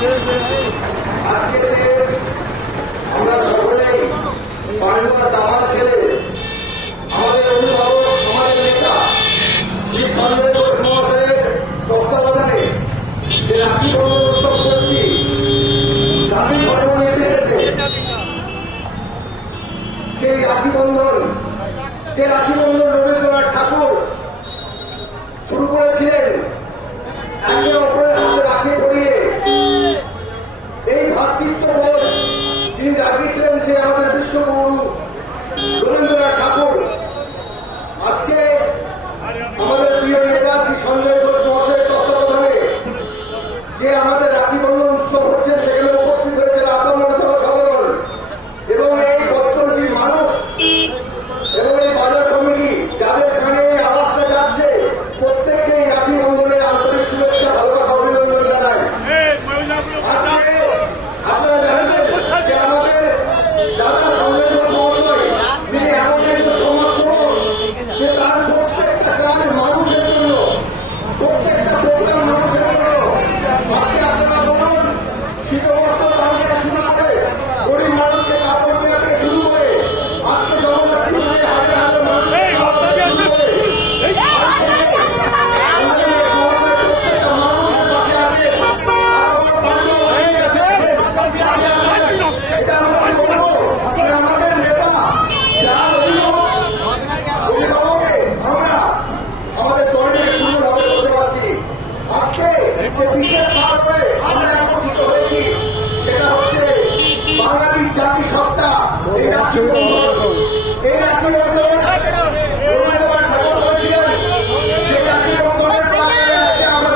আজকে আমরা সকলেই বাংলার দামাল খেলে আমাদের অভিভাবক, আমাদের নেতা শ্রী সঞ্জয় ঘোষ মহাশয়ের তত্ত্বাবধানে যে রাখি বন্ধন উৎসব করছি, রাখি বন্ধন এসে গেছে। সেই রাখি বন্ধন রবীন্দ্রনাথ ঠাকুর শুরু করেছিলেন। একে অপরের হাতে রাখি পরিয়ে এই ভ্রাতৃত্ববোধ যিনি জাগিয়েছিলেন সে আমাদের বিশ্বগুরু রবীন্দ্রনাথ ঠাকুর। আজকে আমাদের প্রিয় নেতা শ্রী সঞ্জয় ঘোষ মহাশয়ের তত্ত্বাবধানে যে আমাদের রাখি বন্ধন উৎসব হচ্ছে সেখানে উপস্থিত হয়েছে আপামর জনসাধারণ এবং এই বছরটি মানুষ এবং এই বাজার কমিটি যাদের কানে আওয়াজটা যাচ্ছে প্রত্যেককে এই রাখি বন্ধনের আন্তরিক শুভেচ্ছা, ভালোবাসা, অভিনন্দন জানাই। আজকে আপনারা জানেন যে আমাদের দাদা সঞ্জয় ঘোষ মহোদয় তিনি এমন একজন সমাজসেবক যে তার প্রত্যেকটা কাজ মানুষের জন্য, প্রত্যেকটা প্রোগ্রাম মানুষের জন্য। আজকে আপনারা বলুন, শীতবস্ত্র দান থেকে শুরু করে গরিব মানুষকে কাপড় দেওয়া থেকে শুরু করে আজকে জগন্নাথ হাজার হাজার মানুষের বিশেষ কারণে আমরা একত্রিত হয়েছি, সেটা হচ্ছে বাঙালির জাতি সত্তা। এই রাখি বন্ধন রবীন্দ্রনাথ ঠাকুর বলেছিলেন যে রাখি বন্ধনের আজকে আমরা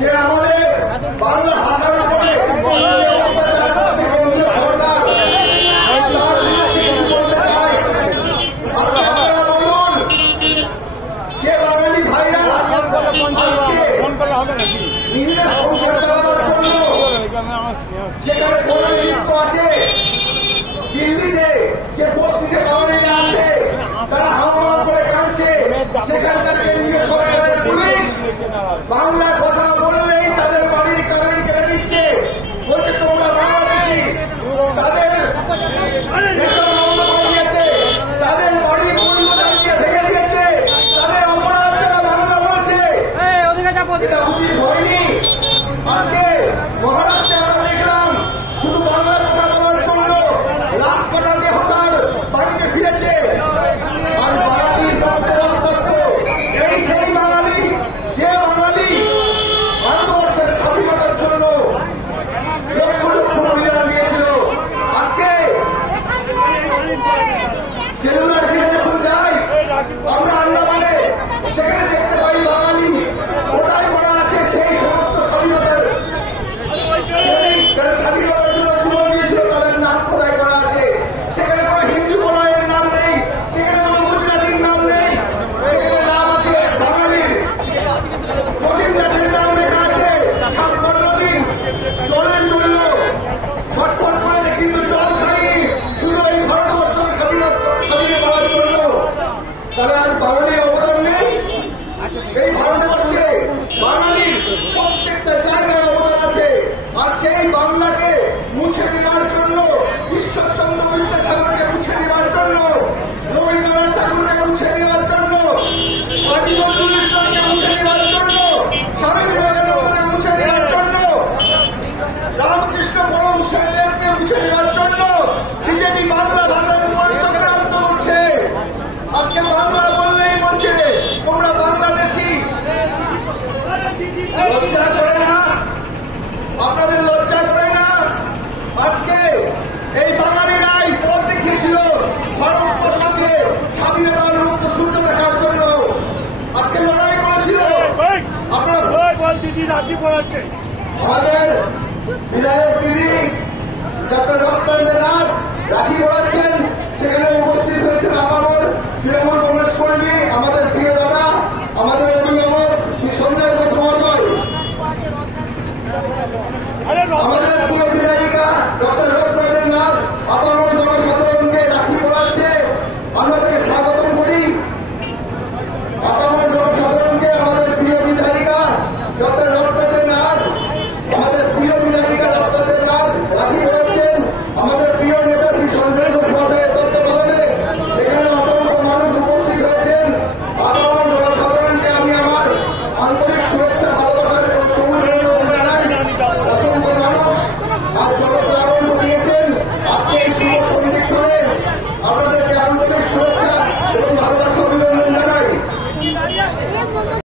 যে আমাদের বাংলা ভাষার উপরে অত্যাচার করছে কেন্দ্রীয় সরকার, তার বিরুদ্ধে কিছু বলতে চাই। আজকে আপনারা বলুন যে বাঙালি ভাইরা আজকে নিজেদের সংসার চালানোর জন্য সেখানে কোন লিপ্ত আছে, দিল্লিতে যে বস্তিতে বাঙালিরা আছে তারা হাওয়া করে কাঁদছে, সেখানকার কেন্দ্রীয় সরকারের পুলিশ বাংলা কথা বললেই তাদের বাড়ির কারেন্ট কেটে দিচ্ছে, বলছে তোমরা বাংলাদেশি। তাদের দিয়েছে, তাদের বাড়ি দিয়ে ভেঙে দিয়েছে, তাদের অপরাধ তারা বাংলা বলছে। এটা উচিত হয়নি। আজকে মহারাষ্ট্রে আমরা দেখলাম শুধু বাংলা কথা বলার জন্য লাশ কাটা দেহ তার বাড়িতে ফিরেছে। আর বাঙালির রক্ত এই সেই বাঙালি যে বাঙালি ভারতবর্ষের স্বাধীনতার জন্য লক্ষ লক্ষ বলিদান দিয়েছিল। আজকে সেলুলার জেলে যখন যাই আমরা আন্দামানে, সেখানে দেখতে পাই বাঙালি ওটাই করা আছে সেই সমস্ত স্বাধীনতার স্বাধীনতার জন্য জীবন দিয়েছিল, তাদের নাম খোদাই করা আছে। সেখানে কোনো হিন্দু বলয়ের নাম নেই, সেখানে কোনো গুজরাটির নাম নেই, সেখানে নাম আছে বাঙালির। জটিল দাসের নাম লেখা আছে। 56 দিন জলে চলল, ছটফট করেছে কিন্তু জল খায়নি, শুধু এই ভারতবর্ষ স্বাধীন পাওয়ার জন্য। তাহলে আজ বাঙালির অবদান নেই? এই ভারতবর্ষে বাঙালির প্রত্যেকটা জায়গায় অবদান আছে। আর সেই বাংলাকে মুছে দেওয়ার জন্য, ঈশ্বরচন্দ্র বিদ্যাসাগরকে মুছে দেওয়ার জন্য, রবীন্দ্রনাথ ঠাকুরকে মুছে দেওয়ার জন্য, কাজী নজরুল ইসলামকে মুছে দেওয়ার জন্য, স্বামী বিবেকানন্দকে মুছে দেওয়ার জন্য, রামকৃষ্ণ পরমহংসদেবকে মুছে দেওয়ার জন্য বিজেপি বাংলা ভাষার উপর চক্রান্ত করছে। আজকে বাংলা বললেই বলছে তোমরা বাংলাদেশি। লজ্জা করে না? আপনাদের লজ্জা করে না? আজকে এই বাঙালিরাই পথ দেখিয়েছিল ভারতবর্ষকে স্বাধীনতার মুক্ত সূর্য দেখার জন্য। আজকে লড়াই করেছিল। আপনারা আমাদের বিধায়ক দিদি ডক্টর রক্তেন্দ্রনাথ রাখি পড়াচ্ছেন, সেখানে উপস্থিত হয়েছেন আপামর তৃণমূল কংগ্রেস কর্মী, আমাদের প্রিয় দাদা, আমাদের